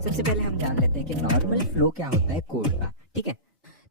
सबसे पहले हम जान लेते हैं कि नॉर्मल फ्लो क्या होता है कोड का। ठीक है,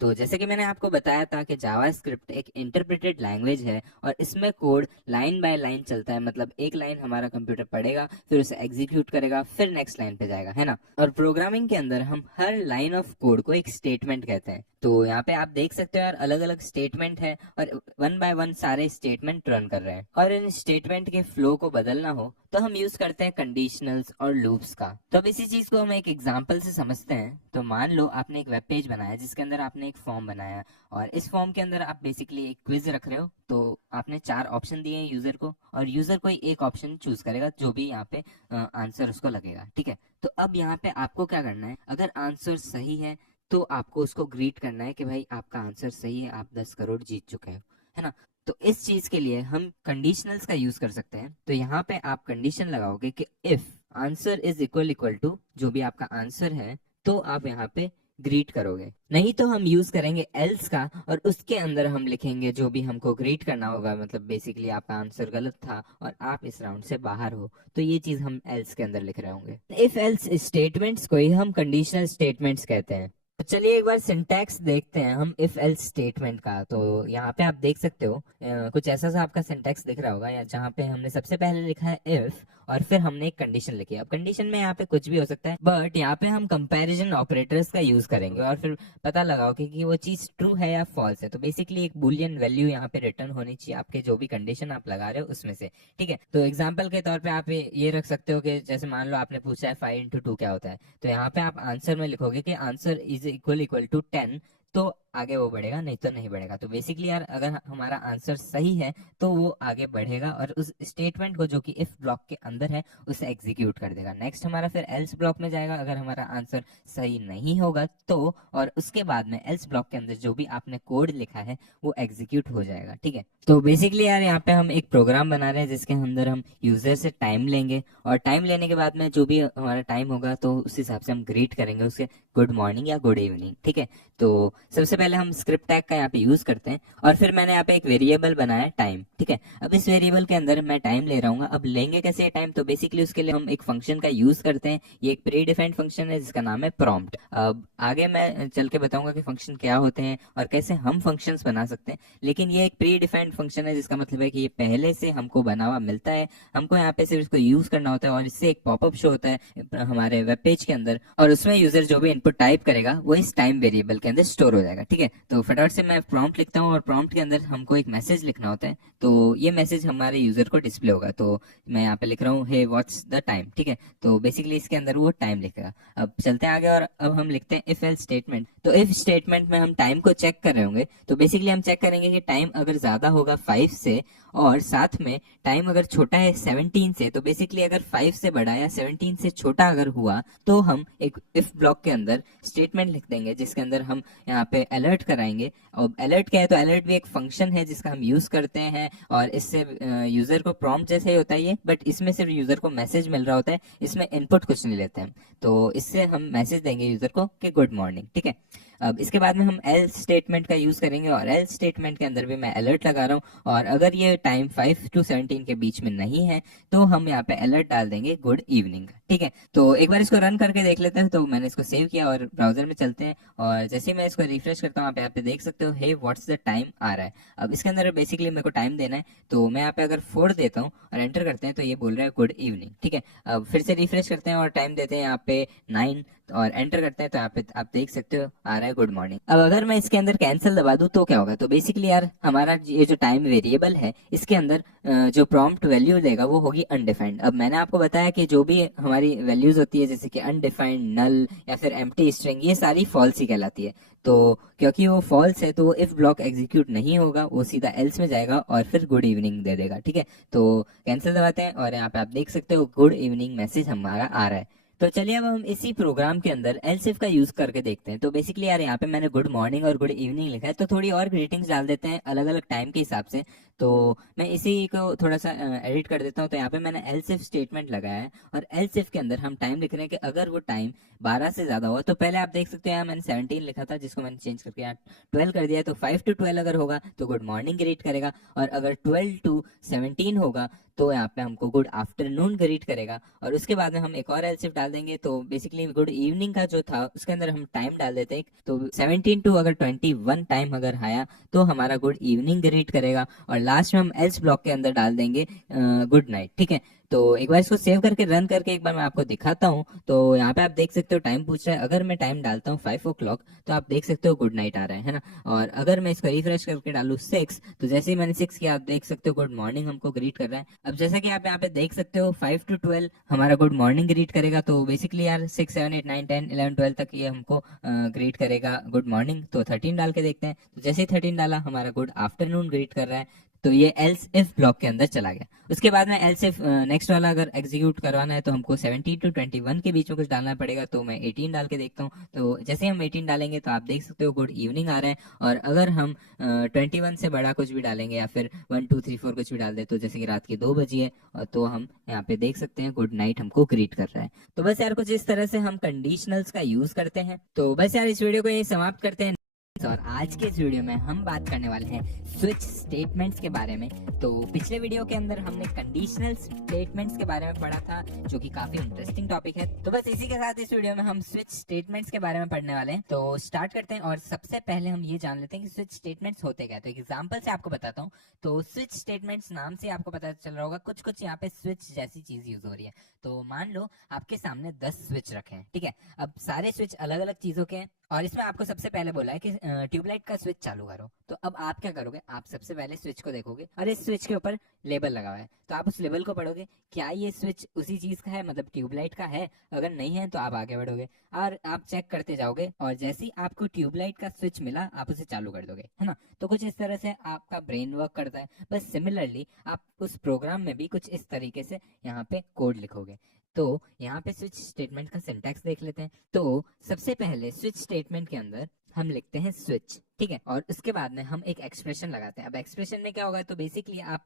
तो जैसे कि मैंने आपको बताया था कि जावास्क्रिप्ट एक इंटरप्रेटेड लैंग्वेज है और इसमें कोड लाइन बाय लाइन चलता है। मतलब एक लाइन हमारा कंप्यूटर पढ़ेगा, फिर उसे एग्जीक्यूट करेगा, फिर नेक्स्ट लाइन पे जाएगा, है ना। और प्रोग्रामिंग के अंदर हम हर लाइन ऑफ कोड को एक स्टेटमेंट कहते हैं। तो यहाँ पे आप देख सकते हो यार, अलग अलग स्टेटमेंट है और वन बाय वन सारे स्टेटमेंट रन कर रहे हैं। और इन स्टेटमेंट के फ्लो को बदलना हो तो हम यूज करते हैं कंडीशनल्स और लूप्स का। तो अब इसी चीज को हम एक एग्जांपल से समझते हैं। तो मान लो आपने एक वेब पेज बनाया जिसके अंदर आपने एक फॉर्म बनाया और इस फॉर्म के अंदर आप बेसिकली एक क्विज रख रहे हो। तो आपने 4 ऑप्शन दिए हैं यूजर को और यूजर कोई एक ऑप्शन चूज करेगा जो भी यहाँ पे आंसर उसको लगेगा। ठीक है, तो अब यहाँ पे आपको क्या करना है, अगर आंसर सही है तो आपको उसको ग्रीट करना है कि भाई आपका आंसर सही है, आप 10 करोड़ जीत चुके हो, है ना। तो इस चीज के लिए हम कंडीशनल्स का यूज कर सकते हैं। तो यहाँ पे आप कंडीशन लगाओगे कि if answer is equal equal to जो भी आपका आंसर है, तो आप यहाँ पे ग्रीट करोगे। नहीं तो हम यूज करेंगे एल्स का और उसके अंदर हम लिखेंगे जो भी हमको ग्रीट करना होगा। मतलब बेसिकली आपका आंसर गलत था और आप इस राउंड से बाहर हो, तो ये चीज हम एल्स के अंदर लिख रहे होंगे। इफ एल्स स्टेटमेंट्स को ही हम कंडीशनल स्टेटमेंट्स कहते हैं। तो चलिए एक बार सिंटैक्स देखते हैं हम इफ एल्स स्टेटमेंट का। तो यहाँ पे आप देख सकते हो कुछ ऐसा सा आपका सिंटैक्स दिख रहा होगा, या जहाँ पे हमने सबसे पहले लिखा है इफ और फिर हमने एक कंडीशन लिखी है। अब कंडीशन में यहाँ पे कुछ भी हो सकता है, बट यहाँ पे हम कंपैरिजन ऑपरेटर्स का यूज करेंगे और फिर पता लगाओ कि वो चीज ट्रू है या फॉल्स है। तो बेसिकली एक बुलियन वैल्यू यहाँ पे रिटर्न होनी चाहिए आपके जो भी कंडीशन आप लगा रहे हो उसमें से। ठीक है, तो एग्जाम्पल के तौर पे आप ये रख सकते हो कि जैसे मान लो आपने पूछा है 5 into 2 क्या होता है, तो यहाँ पे आप आंसर में लिखोगे कि answer is equal equal to 10, तो आगे वो बढ़ेगा, नहीं तो नहीं बढ़ेगा। तो बेसिकली यार अगर हमारा आंसर सही है तो वो आगे बढ़ेगा और उस स्टेटमेंट को जो कि इफ ब्लॉक के अंदर है उसे एग्जीक्यूट कर देगा। नेक्स्ट हमारा फिर एल्स ब्लॉक में जाएगा अगर हमारा आंसर सही नहीं होगा तो, और उसके बाद में एल्स ब्लॉक के अंदर जो भी आपने कोड लिखा है वो एग्जीक्यूट हो जाएगा। ठीक है, तो बेसिकली यार यहाँ पे हम एक प्रोग्राम बना रहे हैं जिसके अंदर हम यूजर से टाइम लेंगे और टाइम लेने के बाद में जो भी हमारा टाइम होगा तो उस हिसाब से हम ग्रीट करेंगे उसके गुड मॉर्निंग या गुड इवनिंग। ठीक है, तो सबसे पहले हम स्क्रिप्ट टैग का यहाँ पे यूज करते हैं और फिर मैंने यहाँ पे एक वेरिएबल बनाया टाइम। ठीक है, अब इस वेरिएबल के अंदर मैं टाइम ले रहा हूँ। अब लेंगे कैसे टाइम, तो बेसिकली उसके लिए हम एक फंक्शन का यूज करते हैं। ये एक प्री डिफाइंड फंक्शन है जिसका नाम है प्रॉम्प्ट। अब आगे मैं चल के बताऊंगा कि फंक्शन क्या होते हैं और कैसे हम फंक्शंस बना सकते हैं, लेकिन ये एक प्री डिफाइंड फंक्शन है जिसका मतलब है कि ये पहले से हमको बना हुआ मिलता है। हमको यहाँ पे सिर्फ इसको यूज करना होता है और इससे एक पॉपअप शो होता है हमारे वेब पेज के अंदर और उसमें यूजर जो भी इनपुट टाइप करेगा वो इस टाइम वेरिएबल के अंदर स्टोर हो जाएगा। ठीक है, तो फटाफट से मैं प्रॉम्प्ट लिखता हूँ और प्रॉम्प्ट के अंदर हमको एक मैसेज लिखना होता है। तो ये मैसेज हमारे यूजर को डिस्प्ले होगा। तो मैं यहाँ पे लिख रहा हूँ हे व्हाट्स द टाइम। ठीक है, तो बेसिकली इसके अंदर वो टाइम लिखेगा। अब चलते हैं आगे और अब हम लिखते हैं इफ एल्स स्टेटमेंट। तो इफ स्टेटमेंट में हम टाइम को चेक कर रहे होंगे, तो बेसिकली हम चेक करेंगे कि टाइम अगर ज्यादा होगा 5 से और साथ में टाइम अगर छोटा है 17 से, तो बेसिकली अगर 5 से बड़ा या 17 से छोटा अगर हुआ तो हम एक इफ ब्लॉक के अंदर स्टेटमेंट लिख देंगे जिसके अंदर हम यहाँ पे अलर्ट कराएंगे। और अलर्ट क्या है, तो अलर्ट भी एक फंक्शन है जिसका हम यूज करते हैं और इससे यूजर को प्रॉम्प्ट जैसे ही होता है ये, बट इसमें सिर्फ यूजर को मैसेज मिल रहा होता है, इसमें इनपुट कुछ नहीं लेते हैं। तो इससे हम मैसेज देंगे यूजर को कि गुड मॉर्निंग। ठीक है, अब इसके बाद में हम एल्स स्टेटमेंट का यूज करेंगे और एल्स स्टेटमेंट के अंदर भी मैं अलर्ट लगा रहा हूँ और अगर ये टाइम 5 to 17 के बीच में नहीं है तो हम यहाँ पे अलर्ट डाल देंगे गुड इवनिंग। ठीक है, तो एक बार इसको रन करके देख लेते हैं। तो मैंने इसको सेव किया और ब्राउजर में चलते हैं और जैसे ही मैं इसको रिफ्रेश करता हूँ यहाँ पे देख सकते हो हे व्हाट्स द टाइम आ रहा है। अब इसके अंदर बेसिकली मेरे को टाइम देना है, तो मैं यहाँ पे अगर 4 देता हूँ और एंटर करते हैं तो ये बोल रहा है गुड इवनिंग। ठीक है, अब फिर से रिफ्रेश करते हैं और टाइम देते हैं यहाँ पे 9 और एंटर करते हैं तो यहाँ पे आप देख सकते हो आ रहा है गुड मॉर्निंग। अब अगर मैं इसके अंदर कैंसिल दबा दूं तो क्या होगा, तो बेसिकली यार हमारा ये जो टाइम वेरिएबल है इसके अंदर जो प्रॉम्प्ट वैल्यू देगा वो होगी अनडिफाइंड। अब मैंने आपको बताया कि जो भी हमारी वैल्यूज होती है जैसे कि अनडिफाइंड, नल या फिर एम्प्टी स्ट्रिंग, ये सारी फॉल्स ही कहलाती है। तो क्योंकि वो फॉल्स है तो वो इफ ब्लॉक एग्जीक्यूट नहीं होगा, वो सीधा एल्स में जाएगा और फिर गुड इवनिंग दे देगा। ठीक है, तो कैंसिल दबाते हैं और यहाँ पे आप देख सकते हो गुड इवनिंग मैसेज हमारा आ रहा है। तो चलिए अब हम इसी प्रोग्राम के अंदर एल्स इफ का यूज करके देखते हैं। तो बेसिकली यार यहाँ पे मैंने गुड मॉर्निंग और गुड इवनिंग लिखा है, तो थोड़ी और ग्रीटिंग्स डाल देते हैं अलग अलग टाइम के हिसाब से। तो मैं इसी को थोड़ा सा एडिट कर देता हूँ। तो यहाँ पे मैंने एल्स इफ स्टेटमेंट लगाया है और एल्स इफ के अंदर हम टाइम लिख रहे हैं कि अगर वो टाइम 12 से ज्यादा हुआ, तो पहले आप देख सकते हो यहाँ मैंने 17 लिखा था जिसको मैंने चेंज करके यहाँ 12 कर दिया है। तो 5 to 12 अगर होगा तो गुड मॉर्निंग ग्रीट करेगा, और अगर 12 to 17 होगा तो यहाँ पे हमको गुड आफ्टरनून ग्रीट करेगा। और उसके बाद में हम एक और एल्स इफ डाल देंगे। तो बेसिकली गुड इवनिंग का जो था उसके अंदर हम टाइम डाल देते हैं। तो 17 to अगर 21 टाइम अगर आया तो हमारा गुड इवनिंग ग्रीट करेगा। और लास्ट में हम एल्स ब्लॉक के अंदर डाल देंगे गुड नाइट। ठीक है, तो एक बार इसको सेव करके रन करके एक बार मैं आपको दिखाता हूँ। तो यहाँ पे आप देख सकते हो टाइम पूछ रहा है, अगर मैं टाइम डालता हूँ 5 o'clock तो आप देख सकते हो गुड नाइट आ रहा है ना। और अगर मैं इसको रिफ्रेश करके डालू 6, तो जैसे ही मैंने 6 किया आप देख सकते हो गुड मॉर्निंग हमको ग्रीट कर रहा है। अब जैसा कि आप यहाँ पे देख सकते हो 5 to 12 हमारा गुड मॉर्निंग ग्रीट करेगा। तो बेसिकली यार 6, 7, 8, 9, 10, 11, 12 तक ये हमको ग्रीट करेगा गुड मॉर्निंग। तो 13 डाल के देखते हैं। तो जैसे ही 13 डाला हमारा गुड आफ्टरनून ग्रीट कर रहा है। तो ये एल्स इफ ब्लॉक के अंदर चला गया। उसके बाद में एल्स इफ नेक्स्ट वाला अगर एग्जीक्यूट करवाना है तो हमको 17 to 21 के बीच में कुछ डालना पड़ेगा। तो मैं 18 डाल के देखता हूँ। तो जैसे ही हम 18 डालेंगे तो आप देख सकते हो गुड इवनिंग आ रहा है। और अगर हम 21 से बड़ा कुछ भी डालेंगे या फिर 1, 2, 3, 4 कुछ भी डाल दे, तो जैसे कि रात की 2 बजी है तो हम यहाँ पे देख सकते हैं गुड नाइट हमको ग्रीट कर रहा है। तो बस यार कुछ इस तरह से हम कंडीशनल्स का यूज करते हैं। तो बस यार इस वीडियो को यही समाप्त करते हैं। और आज के इस वीडियो में हम बात करने वाले हैं स्विच स्टेटमेंट्स के बारे में। तो पिछले वीडियो के अंदर हमने कंडीशनल स्टेटमेंट्स के बारे में पढ़ा था, जो कि काफी इंटरेस्टिंग टॉपिक है। तो बस इसी के साथ इस वीडियो में हम स्विच स्टेटमेंट्स के बारे में पढ़ने वाले हैं। तो स्टार्ट करते हैं। और सबसे पहले हम ये जान लेते हैं कि स्विच स्टेटमेंट्स होते क्या। तो एक एग्जांपल से आपको बताता हूँ। तो स्विच स्टेटमेंट्स नाम से आपको पता चल रहा होगा कुछ कुछ यहाँ पे स्विच जैसी चीज यूज हो रही है। तो मान लो आपके सामने 10 स्विच रखे हैं, ठीक है। अब सारे स्विच अलग अलग चीजों के हैं और इसमें आपको सबसे पहले बोला है कि ट्यूबलाइट का स्विच चालू करो। तो अब आप क्या करोगे, आप सबसे पहले स्विच को देखोगे और इस स्विच के ऊपर लेबल लगा हुआ है। तो आप उस लेबल को पढ़ोगे, क्या ये स्विच उसी चीज का है, मतलब ट्यूबलाइट का है। अगर नहीं है तो आप आगे बढ़ोगे और आप चेक करते जाओगे और जैसे ही आपको ट्यूबलाइट का स्विच मिला आप उसे चालू कर दोगे, है ना। तो कुछ इस तरह से आपका ब्रेन वर्क करता है। बस सिमिलरली आप उस प्रोग्राम में भी कुछ इस तरीके से यहाँ पे कोड लिखोगे। तो यहाँ पे स्विच स्टेटमेंट का सिंटैक्स देख लेते हैं। तो सबसे पहले स्विच स्टेटमेंट के अंदर हम लिखते हैं स्विच, ठीक है। और उसके बाद में हम एक एक्सप्रेशन लगाते हैं। अब एक्सप्रेशन में क्या होगा, तो बेसिकली आप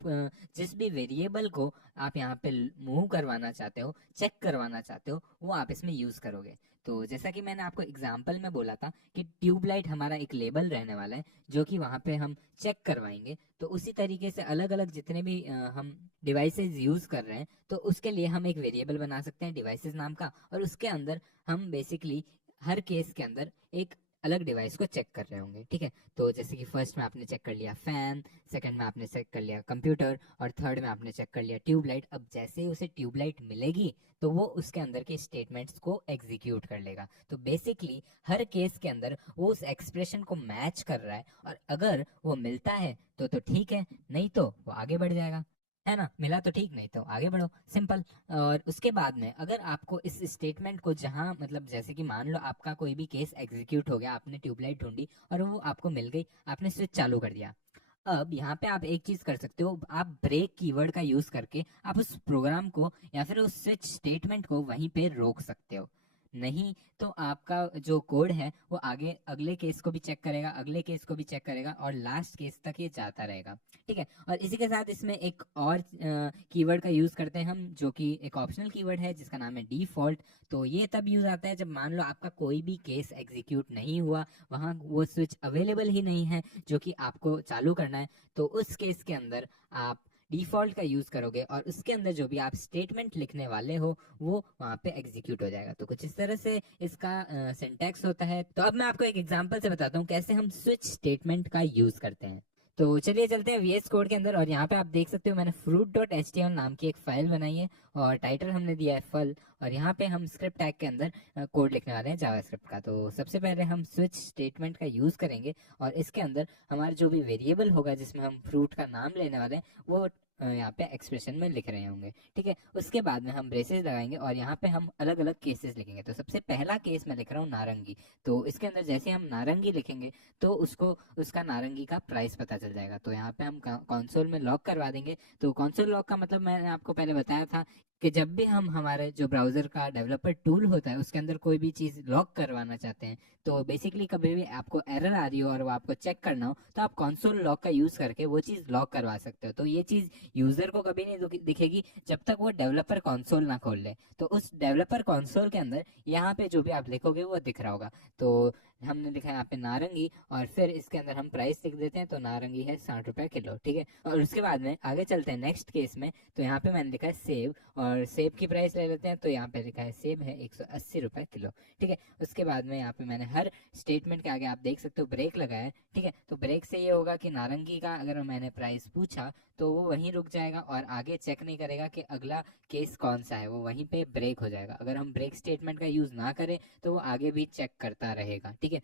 जिस भी वेरिएबल को आप यहाँ पे मूव करवाना चाहते हो, चेक करवाना चाहते हो, वो आप इसमें यूज करोगे। तो जैसा कि मैंने आपको एग्जांपल में बोला था कि ट्यूबलाइट हमारा एक लेबल रहने वाला है जो कि वहां पे हम चेक करवाएंगे। तो उसी तरीके से अलग अलग जितने भी हम डिवाइसेस यूज कर रहे हैं तो उसके लिए हम एक वेरिएबल बना सकते हैं डिवाइसेस नाम का, और उसके अंदर हम बेसिकली हर केस के अंदर एक अलग डिवाइस को चेक कर रहे होंगे, ठीक है। तो जैसे कि फर्स्ट में आपने चेक कर लिया फैन, सेकंड में आपने चेक कर लिया कंप्यूटर, और थर्ड में आपने चेक कर लिया ट्यूबलाइट। अब जैसे ही उसे ट्यूबलाइट मिलेगी तो वो उसके अंदर के स्टेटमेंट्स को एग्जीक्यूट कर लेगा। तो बेसिकली हर केस के अंदर वो उस एक्सप्रेशन को मैच कर रहा है, और अगर वो मिलता है तो ठीक है, नहीं तो वो आगे बढ़ जाएगा, है ना। मिला तो ठीक, नहीं तो आगे बढ़ो, सिंपल। और उसके बाद में अगर आपको इस स्टेटमेंट को जहां मतलब जैसे कि मान लो आपका कोई भी केस एग्जीक्यूट हो गया, आपने ट्यूबलाइट ढूंढी और वो आपको मिल गई, आपने स्विच चालू कर दिया। अब यहाँ पे आप एक चीज कर सकते हो, आप ब्रेक कीवर्ड का यूज करके आप उस प्रोग्राम को या फिर उस स्विच स्टेटमेंट को वहीं पे रोक सकते हो। नहीं तो आपका जो कोड है वो आगे अगले केस को भी चेक करेगा, अगले केस को भी चेक करेगा, और लास्ट केस तक ये जाता रहेगा, ठीक है। और इसी के साथ इसमें एक और कीवर्ड का यूज करते हैं हम, जो कि एक ऑप्शनल कीवर्ड है जिसका नाम है डिफॉल्ट। तो ये तब यूज आता है जब मान लो आपका कोई भी केस एग्जीक्यूट नहीं हुआ, वहां वो स्विच अवेलेबल ही नहीं है जो कि आपको चालू करना है। तो उस केस के अंदर आप डिफॉल्ट का यूज करोगे और उसके अंदर जो भी आप स्टेटमेंट लिखने वाले हो वो वहां पे एग्जीक्यूट हो जाएगा। तो कुछ इस तरह से इसका सिंटैक्स होता है। तो अब मैं आपको एक एग्जांपल से बताता हूँ कैसे हम स्विच स्टेटमेंट का यूज करते हैं। तो चलिए चलते हैं VS कोड के अंदर, और यहाँ पे आप देख सकते हो मैंने fruit.html नाम की एक फाइल बनाई है और टाइटल हमने दिया है फल, और यहाँ पे हम स्क्रिप्ट टैग के अंदर कोड लिखने वाले हैं जावास्क्रिप्ट का। तो सबसे पहले हम स्विच स्टेटमेंट का यूज करेंगे और इसके अंदर हमारा जो भी वेरिएबल होगा जिसमें हम फ्रूट का नाम लेने वाले हैं वो यहाँ पे एक्सप्रेशन में लिख रहे होंगे, ठीक है। उसके बाद में हम ब्रेसेस लगाएंगे और यहाँ पे हम अलग अलग केसेस लिखेंगे। तो सबसे पहला केस मैं लिख रहा हूँ नारंगी। तो इसके अंदर जैसे हम नारंगी लिखेंगे तो उसको उसका नारंगी का प्राइस पता चल जाएगा। तो यहाँ पे हम कंसोल में लॉक करवा देंगे। तो कंसोल लॉक का मतलब मैंने आपको पहले बताया था कि जब भी हम हमारे जो ब्राउज़र का डेवलपर टूल होता है उसके अंदर कोई भी चीज़ लॉक करवाना चाहते हैं, तो बेसिकली कभी भी आपको एरर आ रही हो और वो आपको चेक करना हो, तो आप कंसोल लॉक का यूज़ करके वो चीज़ लॉक करवा सकते हो। तो ये चीज़ यूज़र को कभी नहीं दिखेगी जब तक वो डेवलपर कंसोल ना खोल ले। तो उस डेवलपर कंसोल के अंदर यहाँ पे जो भी आप लिखोगे वो दिख रहा होगा। तो हमने लिखा है यहाँ पे नारंगी, और फिर इसके अंदर हम प्राइस लिख देते हैं, तो नारंगी है 60 रुपये किलो, ठीक है। और उसके बाद में आगे चलते हैं नेक्स्ट केस में, तो यहाँ पे मैंने लिखा है सेब, और सेब की प्राइस ले लेते हैं, तो यहाँ पे लिखा है सेब है 180 रुपये किलो, ठीक है। उसके बाद में यहाँ पे मैंने हर स्टेटमेंट के आगे आप देख सकते हो ब्रेक लगाया है, ठीक है। तो ब्रेक से ये होगा कि नारंगी का अगर मैंने प्राइस पूछा तो वो वहीं रुक जाएगा और आगे चेक नहीं करेगा कि अगला केस कौन सा है, वो वहीं पे ब्रेक हो जाएगा। अगर हम ब्रेक स्टेटमेंट का यूज़ ना करें तो वो आगे भी चेक करता रहेगा, ठीक है।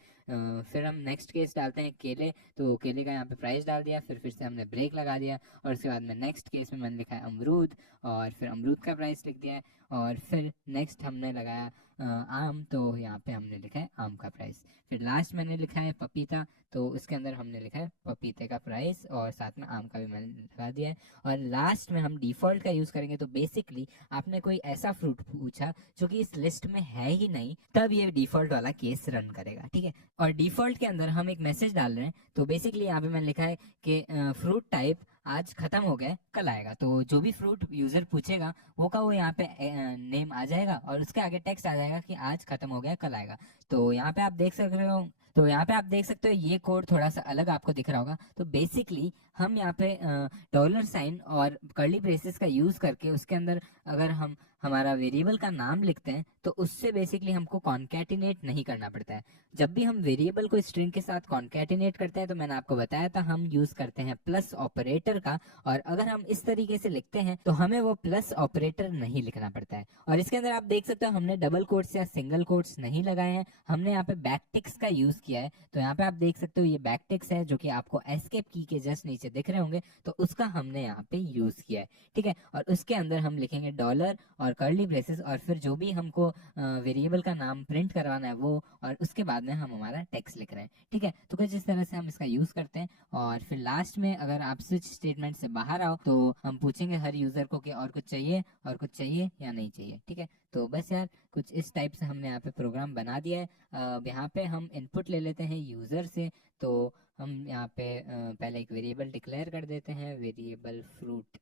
फिर हम नेक्स्ट केस डालते हैं केले, तो केले का यहाँ पे प्राइस डाल दिया, फिर से हमने ब्रेक लगा दिया, और उसके बाद में नेक्स्ट केस में मैंने लिखा है अमरूद, और फिर अमरूद का प्राइस लिख दिया है, और फिर नेक्स्ट हमने लगाया आम, तो यहाँ पे हमने लिखा है आम का प्राइस। फिर लास्ट मैंने लिखा है पपीता, तो उसके अंदर हमने लिखा है पपीते का प्राइस, और साथ में आम का भी मैंने लगा दिया है। और लास्ट में हम डिफ़ॉल्ट का यूज़ करेंगे, तो बेसिकली आपने कोई ऐसा फ्रूट पूछा जो कि इस लिस्ट में है ही नहीं, तब ये डिफ़ॉल्ट वाला केस रन करेगा, ठीक है। और डिफ़ॉल्ट के अंदर हम एक मैसेज डाल रहे हैं, तो बेसिकली यहाँ पे मैंने लिखा है कि फ्रूट टाइप आज खत्म हो गया, कल आएगा। तो जो भी फ्रूट यूजर पूछेगा वो का वो यहाँ पे नेम आ जाएगा, और उसके आगे टेक्स्ट आ जाएगा कि आज खत्म हो गया, कल आएगा। तो यहाँ पे आप देख सकते हो ये कोड थोड़ा सा अलग आपको दिख रहा होगा। तो बेसिकली हम यहाँ पे $साइन और कर्ली ब्रेसेस का यूज करके उसके अंदर अगर हम हमारा वेरिएबल का नाम लिखते हैं तो उससे बेसिकली हमको कॉन्कैटिनेट नहीं करना पड़ता है। जब भी हम वेरिएबल को स्ट्रिंग के साथ कॉन्कैटिनेट करते हैं, तो मैंने आपको बताया था हम यूज करते हैं प्लस ऑपरेटर का, और अगर हम इस तरीके से लिखते हैं तो हमें वो प्लस ऑपरेटर नहीं लिखना पड़ता है। और इसके अंदर आप देख सकते हो हमने डबल कोट्स या सिंगल कोट्स नहीं लगाए हैं, हमने यहाँ पे बैकटिक्स का यूज किया है। तो यहाँ पे आप देख सकते हो ये बैकटिक्स है जो कि आपको एस्केप की के जस्ट नीचे दिख रहे होंगे, तो उसका हमने यहाँ पे यूज किया है, ठीक है। और उसके अंदर हम लिखेंगे डॉलर और कर्ली ब्रेसेस, और फिर जो भी हमको वेरिएबल का नाम प्रिंट करवाना है वो, और उसके बाद में हम हमारा टेक्स्ट लिख रहे हैं, ठीक है। तो कुछ इस तरह से हम इसका यूज करते हैं। और फिर लास्ट में अगर आप स्विच स्टेटमेंट से बाहर आओ तो हम पूछेंगे हर यूजर को कि और कुछ चाहिए या नहीं चाहिए, ठीक है। तो बस यार कुछ इस टाइप से हमने यहाँ पे प्रोग्राम बना दिया है। अब यहाँ पे हम इनपुट ले लेते हैं यूजर से, तो हम यहाँ पे पहले एक वेरिएबल डिक्लेयर कर देते हैं, वेरिएबल फ्रूट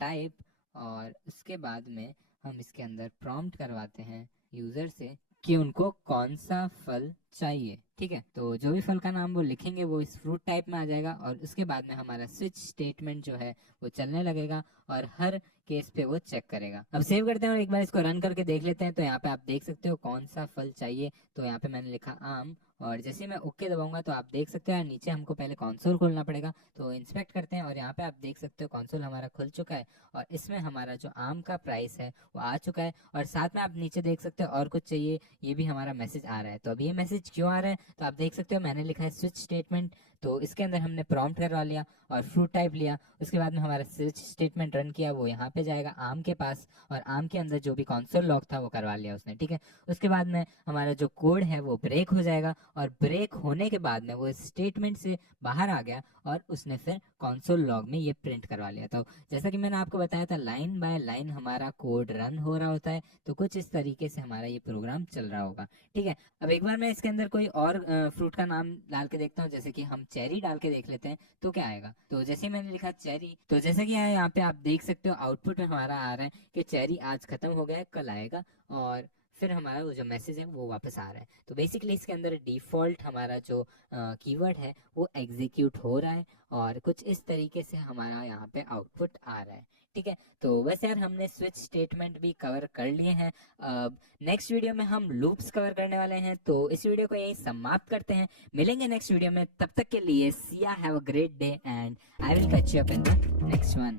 टाइप, और उसके बाद में हम इसके अंदर प्रॉम्प्ट करवाते हैं यूजर से कि उनको कौन सा फल चाहिए, ठीक है। तो जो भी फल का नाम वो लिखेंगे वो इस फ्रूट टाइप में आ जाएगा, और उसके बाद में हमारा स्विच स्टेटमेंट जो है वो चलने लगेगा और हर केस पे वो चेक करेगा। अब सेव करते हैं और एक बार इसको रन करके देख लेते हैं। तो यहाँ पे आप देख सकते हो कौन सा फल चाहिए, तो यहाँ पे मैंने लिखा आम, और जैसे मैं ओके दबाऊंगा तो आप देख सकते हो नीचे हमको पहले कंसोल खोलना पड़ेगा। तो इंस्पेक्ट करते हैं, और यहाँ पे आप देख सकते हो कंसोल हमारा खुल चुका है, और इसमें हमारा जो आम का प्राइस है वो आ चुका है, और साथ में आप नीचे देख सकते हो और कुछ चाहिए, ये भी हमारा मैसेज आ रहा है। तो अब ये मैसेज क्यों आ रहा है, तो आप देख सकते हो मैंने लिखा है स्विच स्टेटमेंट, तो इसके अंदर हमने प्रॉम्प्ट करवा लिया और फ्रूट टाइप लिया। उसके बाद में हमारा स्विच स्टेटमेंट रन किया, वो यहाँ पे जाएगा आम के पास, और आम के अंदर जो भी कंसोल लॉक था वो करवा लिया उसने, ठीक है। उसके बाद में हमारा जो कोड है वो ब्रेक हो जाएगा, और ब्रेक होने के बाद में वो स्टेटमेंट से बाहर आ गया और उसने फिर कंसोल लॉग में ये प्रिंट करवा लिया। तो जैसा कि मैंने आपको बताया था लाइन बाय लाइन हमारा कोड रन हो रहा होता है, तो कुछ इस तरीके से हमारा ये प्रोग्राम चल रहा होगा, ठीक है। अब एक बार मैं इसके अंदर कोई और फ्रूट का नाम डाल के देखता हूँ, जैसे कि हम चेरी डाल के देख लेते हैं तो क्या आएगा। तो जैसे ही मैंने लिखा चेरी, तो जैसे कि यहाँ पे आप देख सकते हो आउटपुट में हमारा आ रहा है कि चेरी आज खत्म हो गया है, कल आएगा, और फिर हमारा वो जो मैसेज है वो वापस आ रहा है। तो बेसिकली इसके अंदर डिफ़ॉल्ट हमारा जो कीवर्ड है वो एग्जीक्यूट हो रहा है, और कुछ इस तरीके से हमारा यहाँ पे आउटपुट आ रहा है, ठीक है। तो वैसे यार हमने स्विच स्टेटमेंट भी कवर कर लिए हैं। अब नेक्स्ट वीडियो में हम लूप्स कवर करने वाले हैं, तो इस वीडियो को यही समाप्त करते हैं। मिलेंगे नेक्स्ट वीडियो में, तब तक के लिए सी या have a great day and I will catch you up in the next one.